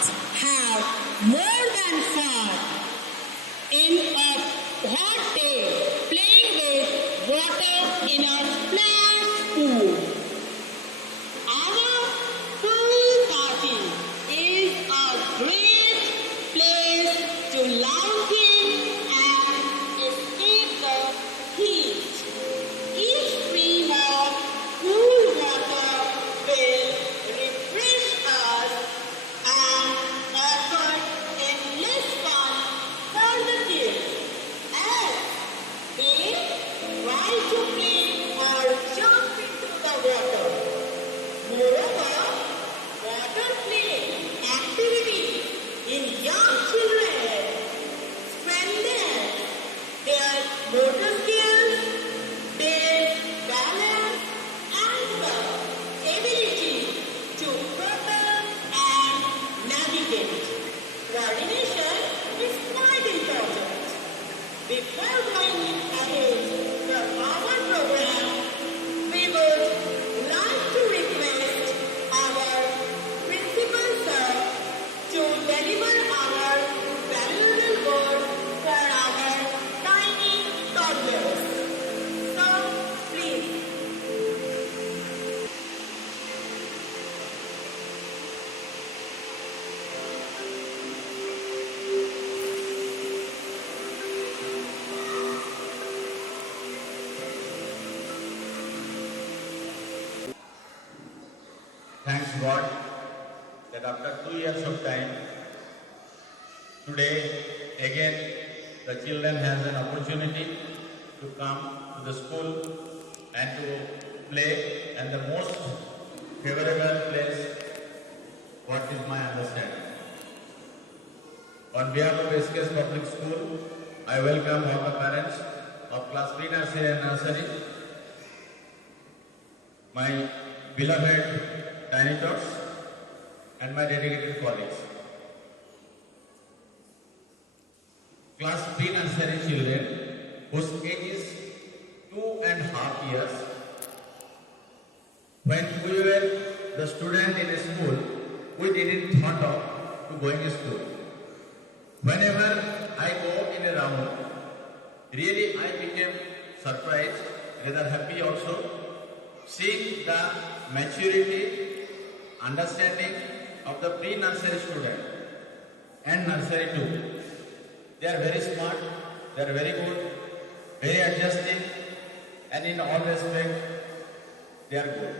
hearts have more than fun. In a hot day, playing with water in a splash pool. Our pool party is a great place to lounge in and escape the heat. Each stream of cool water will refresh us and offer endless fun for the kids as they try to play or jump into the water. Moreover, water play activities in young children strengthen their motor skills, their balance, and the ability to propel and navigate. Coordination is quite important. Before going ahead from our program, we would like to request our principal sir to deliver our valuable word for our tiny toddlers. So, please. Thanks God that after 2 years of time, today again the children has an opportunity to come to the school and to play, and the most favorable place, what is my understanding. On behalf of SKS Public School, I welcome all the parents of class pre-nursery and nursery, my beloved tiny tots, and my dedicated colleagues. Class pre-nursery children whose age is 2.5 years. When we were the student in a school, we didn't thought of to going to school. Whenever I go in a round, really I became surprised, rather happy also, seeing the maturity, understanding of the pre-nursery student and nursery too. They are very smart, they are very good, very adjusting, and in all respect, they are good.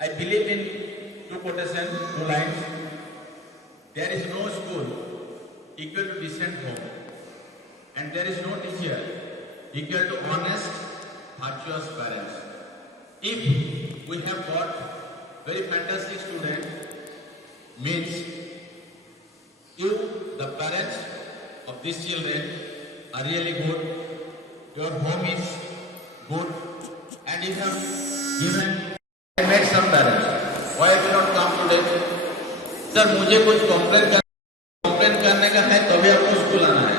I believe in two quotations, two lines. There is no school equal to decent home, and there is no teacher equal to honest, virtuous parents. If we have got very fantastic student, means you, the parents of these children, are really good, your home is good, and you have given. I met some parents, why I cannot come today? Sir, मुझे कुछ complain करने का है तभी आपको school आना है.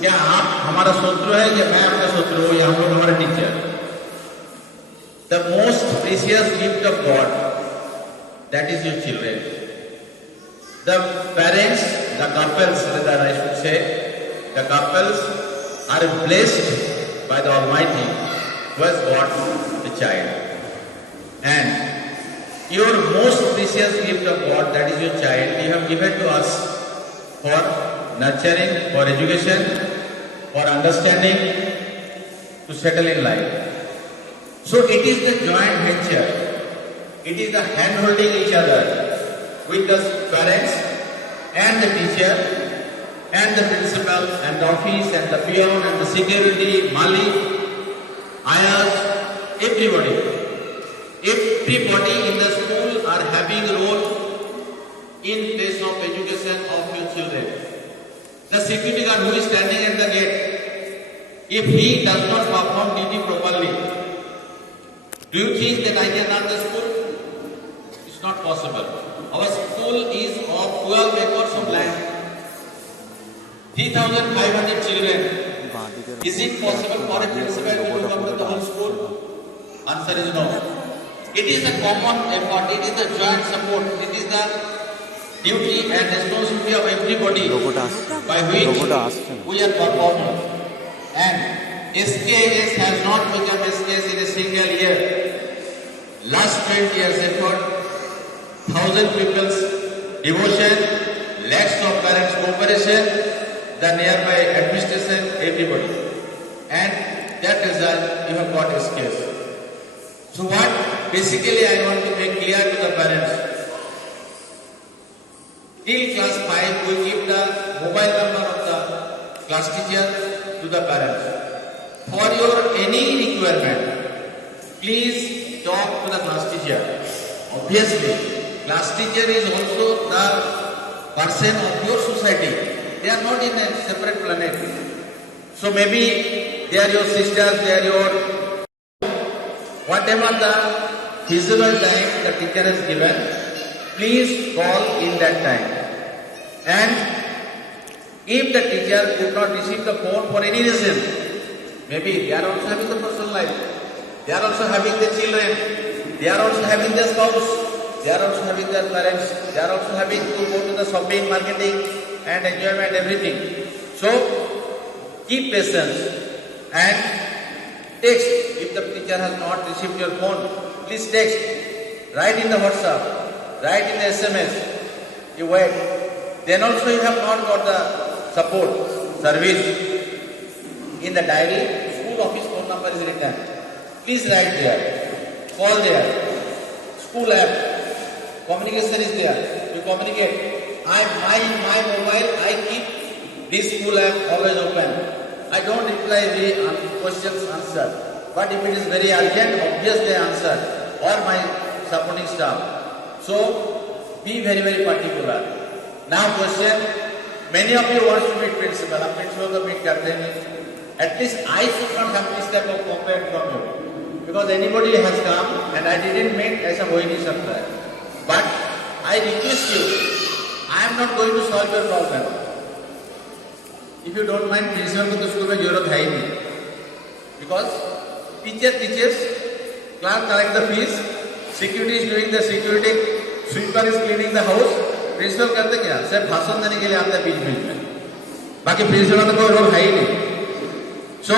क्या आप हमारा शत्रु है या मैं आपका शत्रु हूँ या हम लोग हमारे teacher? The most precious gift of God, that is your children. The parents, the couples, rather I should say, the couples are blessed by the Almighty who has got the child. And your most precious gift of God, that is your child, you have given to us for nurturing, for education, for understanding, to settle in life. So it is the joint venture, it is the hand holding each other with the parents and the teacher and the principal and the office and the peon and the security, mali, ayahs, everybody. Everybody in the school are having a role in place of education of your children. The security guard who is standing at the gate, if he does not perform duty properly, do you think that I can run the school? It's not possible. Our school is of 12 acres of land, 3,500 children. Is it possible for a principal to look after the whole school? Answer is no. It is a common effort, it is a joint support, it is the duty and responsibility of everybody by which we are performing. And SKS has not become SKS in a single year. Last 20 years effort, 1,000 people's devotion, lakhs of parents' cooperation, the nearby administration, everybody. And that result, you have got SKS. So what basically I want to make clear to the parents, till class 5 we give the mobile number of the class teacher to the parents. For your any requirement, please talk to the class teacher. Obviously, class teacher is also the person of your society. They are not in a separate planet. So maybe they are your sisters, they are your... Whatever the feasible time the teacher has given, please call in that time. And if the teacher could not receive the phone for any reason, maybe they are also having the personal life, they are also having their children, they are also having their spouse, they are also having their parents, they are also having to go to the shopping, marketing and enjoyment, everything. So, keep patience and text. If the teacher has not received your phone, please text. Write in the WhatsApp, write in the SMS. You wait. Then also you have not got the support service. In the diary, school office phone number is written. Please write there. Call there. School app. Communication is there. You communicate. My mobile, I keep this school app always open. I don't reply the questions answered. But if it is very urgent, obviously answer. Or my supporting staff. So, be very, very particular. Now question, many of you want to meet principal. आप principal को meet करते हैं. At least I should not have this type of complaint from you. Because anybody has come and I didn't meet, ऐसा हो ही नहीं सकता है. But I request you, I am not going to solve your problem. If you don't mind, principal को तो school में जरूरत है ही नहीं. Because teacher teaches, class collect the fees, security is doing the security, sweeper is cleaning the house. Principal करते क्या? सिर्फ भाषण देने के लिए आते हैं बीच में. बाकी प्रिंसिपल का कोई रोल है ही नहीं. So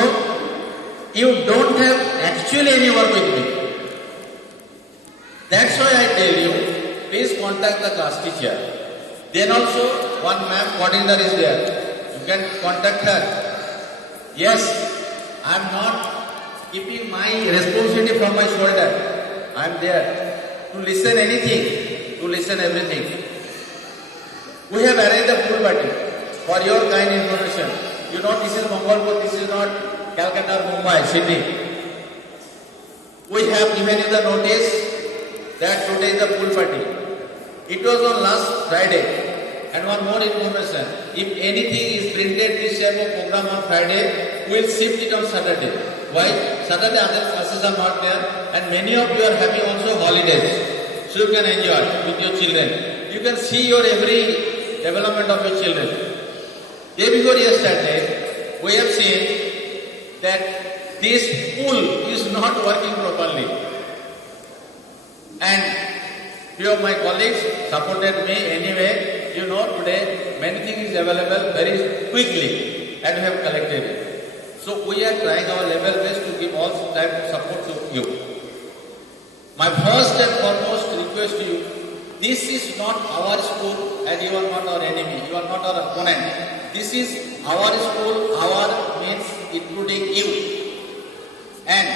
you don't have actually any work with me. That's why I tell you, please contact the class teacher. Then also one ma'am coordinator is there. You can contact her. Yes, I am not keeping my responsibility from my shoulder. I am there to listen anything, to listen everything. We have arranged a pool party for your kind information. You know this is Mongolpur, this is not Calcutta or Mumbai, Sydney. We have given you the notice that today is the pool party. It was on last Friday. And one more information. If anything is printed this type of program on Friday, we will shift it on Saturday. Why? Saturday other classes are not there and many of you are having also holidays. So you can enjoy with your children. You can see your every development of your children. Day before yesterday, we have seen that this pool is not working properly. And few of my colleagues supported me anyway. You know today many things is available very quickly and we have collected it. So we are trying our level best to give all type of support to you. My first and foremost request to you, this is not our school and you are not our enemy, you are not our opponent. This is our school, our means including you. And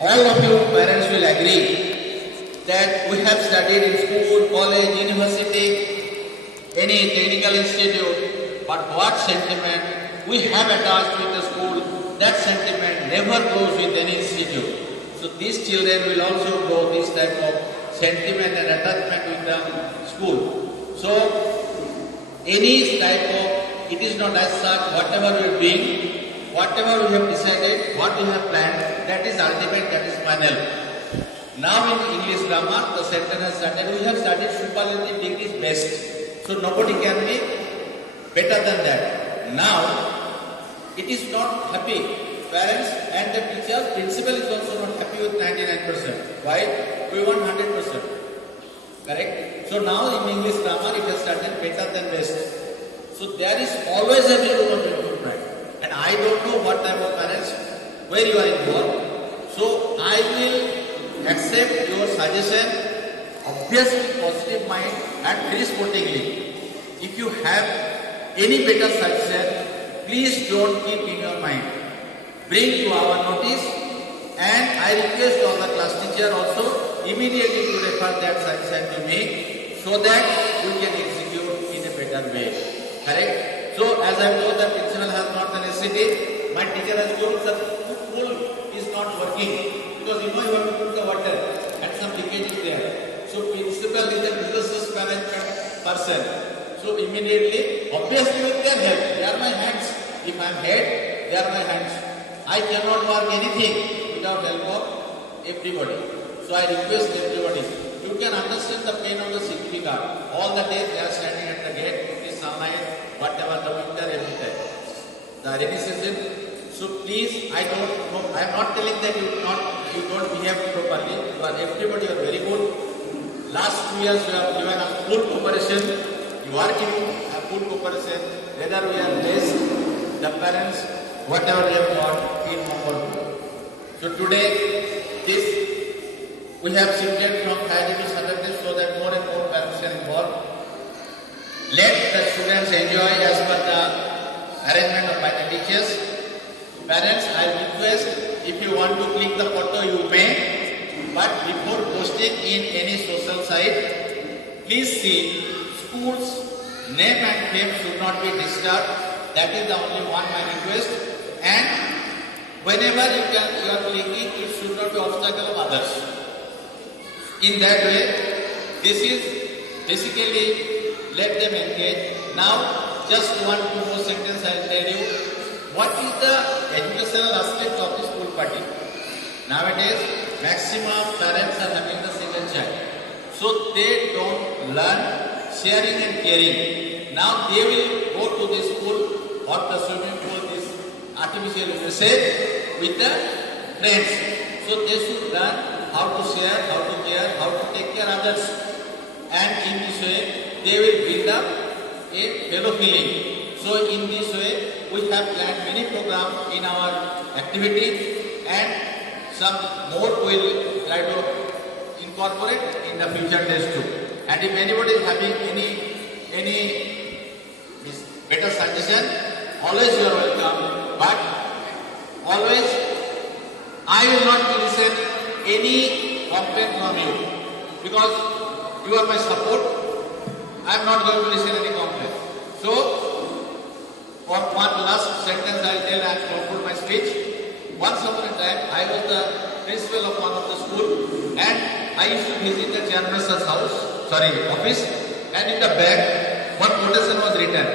all of you parents will agree that we have studied in school, college, university, any technical institute, but what sentiment we have attached with the school, that sentiment never goes with any institute. So these children will also grow this type of sentiment and attachment with the school. So any type of, it is not as such, whatever we are doing, whatever we have decided, what we have planned, that is ultimate, that is final. Now in English grammar, the sentence has started, we have studied superlative degrees best. So nobody can be better than that. Now, it is not happy. Parents and the teachers, principal is also not happy with 99%. Why? We want 100%. Correct? So now in English grammar it has started better than best. So there is always a room of improvement. And I don't know what type of parents, where you are involved. So I will accept your suggestion, obviously positive mind and very sportingly. If you have any better suggestion, please don't keep in your mind. Bring to our notice, and I request all the class teacher also immediately to refer that suggestion to me so that we can execute in a better way. Correct? So as I know that principal has not an SCT, my teacher has told that the pool is not working because you have to put the water and some leakage is there. So principal is a business management person. So immediately, obviously with their help, they are my hands. If I am head, they are my hands. I cannot work anything without help of everybody. So I request everybody, you can understand the pain of the security guard. All the days they are standing at the gate, it is sunlight, whatever the winter, every time. The rainy season. So please, I don't know, I am not telling that you don't behave properly, but everybody are very good. Last 2 years we have given a full cooperation. You are giving a full cooperation. Whether we are less, the parents, whatever they have got in homework. So today, we have shifted from Friday to Saturday so that more and more parents are involved. Let the students enjoy as per the arrangement by the teachers. Parents, I request, if you want to click the photo, you may. But before posting in any social site, please see school's name and fame should not be disturbed. That is the only one my request. And whenever you are clicking, it should not be obstacle of others. In that way, this is basically let them engage. Now, just 1-2 more sentences I will tell you. What is the educational aspect of the school party? Nowadays, maximum parents are having the single child. So they don't learn sharing and caring. Now they will go to the school or the swimming pool, this artificial USA with the friends. So they should learn how to share, how to care, how to take care of others. And in this way, they will build up a fellow feeling. So in this way, we have planned many programs in our activity and some more will try to incorporate in the future days too. And if anybody is having any better suggestion, always you are welcome. But always, I will not listen any complaint from you because you are my support. I am not going to listen any complaint. So, for one last sentence I will tell and conclude my speech. Once upon a time, I was the principal of one of the school and I used to visit the chairman's office, and in the back one quotation was written,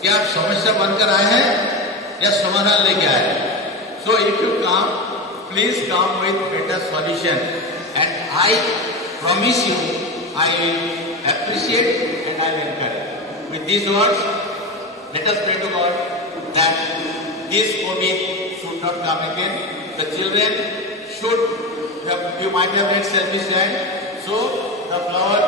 कि आप समस्या बनकर आए हैं या समाधान लेके आए हैं. So if you come, please come with better solution, and I promise you I will appreciate and I will encourage. With these words, let us pray to God that this COVID should not come again. The children should, you might have read Selby's land, so the flower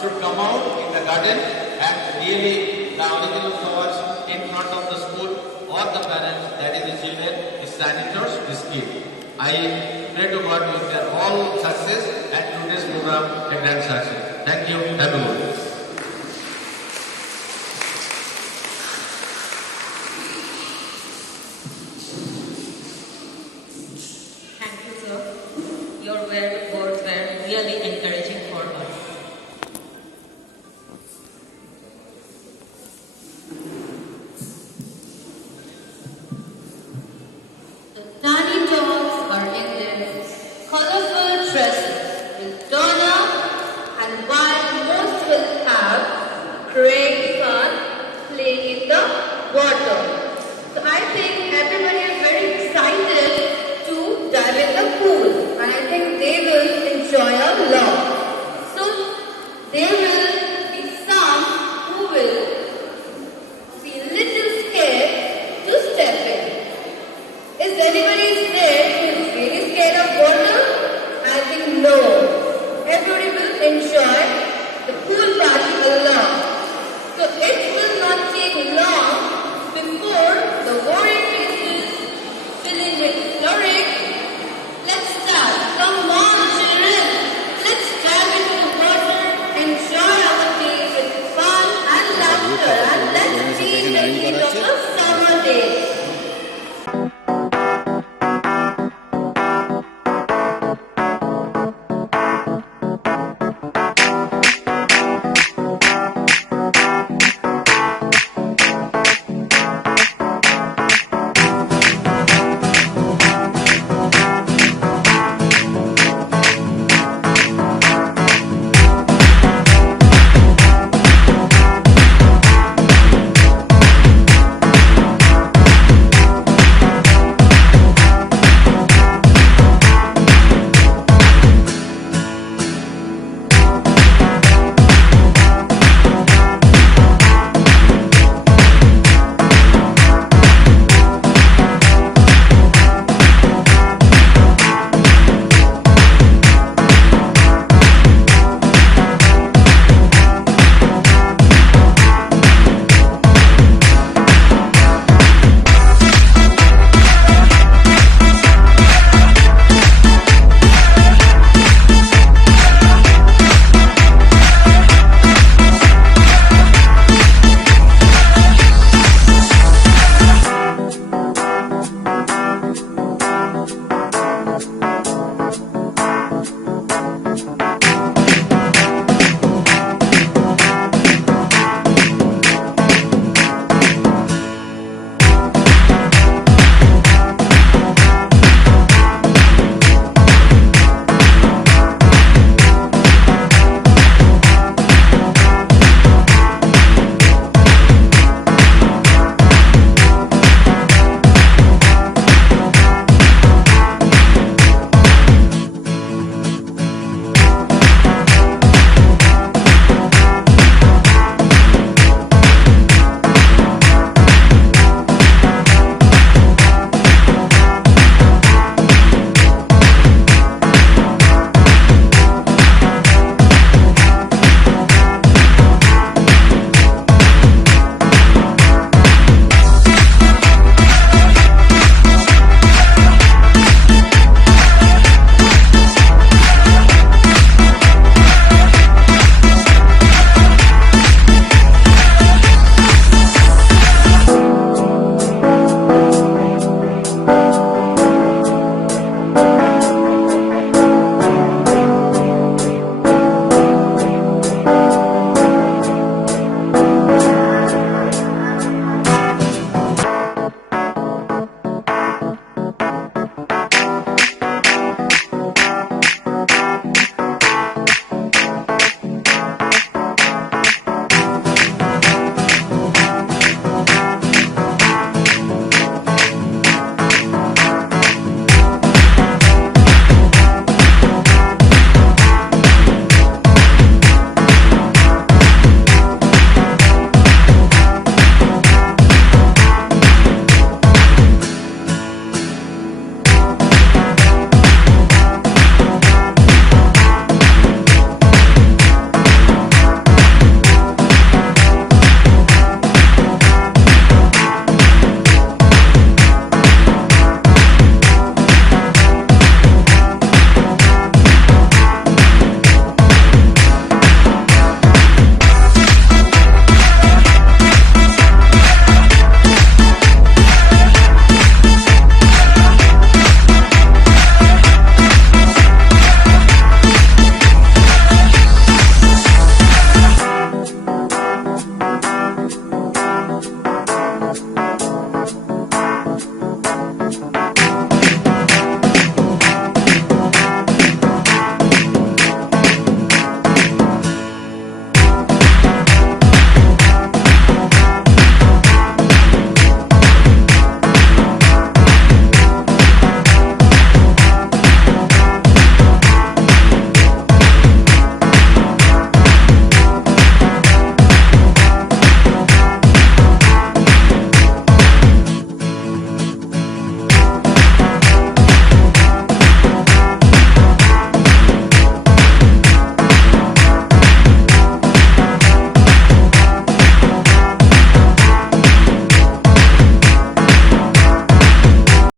should come out in the garden and really the original flowers in front of the school or the parents, that is the children, is standing towards this kid. I pray to God with their all success and today's program a grand success. Thank you. Have a good day. Your words were really encouraging for us. The tiny dogs are in their colorful dresses with donuts, and while most will have great fun playing in the water. So I think everybody is very excited to dive in the pool, and I think they will enjoy a lot.